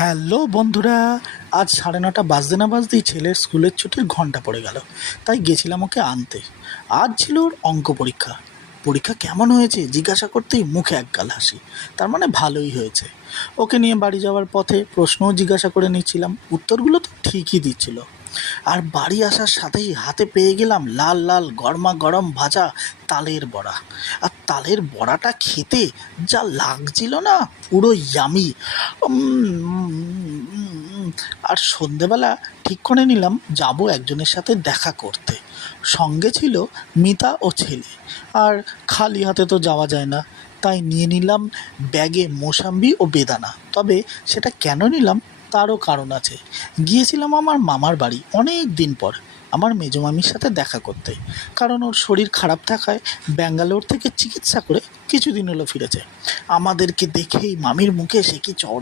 Hello বন্ধুরা, আজ 9:30 বাজতে না বাজতেই ছেলের স্কুলের ছুটির ঘন্টা পড়ে গেল। তাই গেছিলাম ওকে আনতে। আজ ছিল ওর অঙ্ক পরীক্ষা। পরীক্ষা কেমন হয়েছে জিজ্ঞাসা করতেই মুখে একগাল হাসি। তার মানে ভালোই হয়েছে। ওকে নিয়ে বাড়ি যাওয়ার পথে প্রশ্নও জিজ্ঞাসা করে নিচ্ছিলাম, উত্তরগুলো তো ঠিকই দিচ্ছিল। আর বাড়ি আসার সাথেই হাতে পেয়ে গেলাম লাল লাল গরমা গরম ভাজা তালের বড়া। আর তালের বড়াটা খেতে যা লাগছিল না, পুরো ইয়ামি। আর সন্ধেবেলা ঠিক করে নিলাম যাব একজনের সাথে দেখা করতে। সঙ্গে ছিল মিতা ও ছেলে। আর খালি হাতে তো যাওয়া যায় না, তাই নিয়ে নিলাম ব্যাগে মোসাম্বি ও বেদানা। তবে সেটা কেন নিলাম তারও কারণ আছে। গিয়েছিলাম আমার মামার বাড়ি অনেক দিন পর আমার মেজমামির সাথে দেখা করতে, কারণ ওর শরীর খারাপ থাকায় ব্যাঙ্গালোর থেকে চিকিৎসা করে কিছুদিন হলো ফিরেছে। আমাদেরকে দেখেই মামির মুখে সে কি চওড়া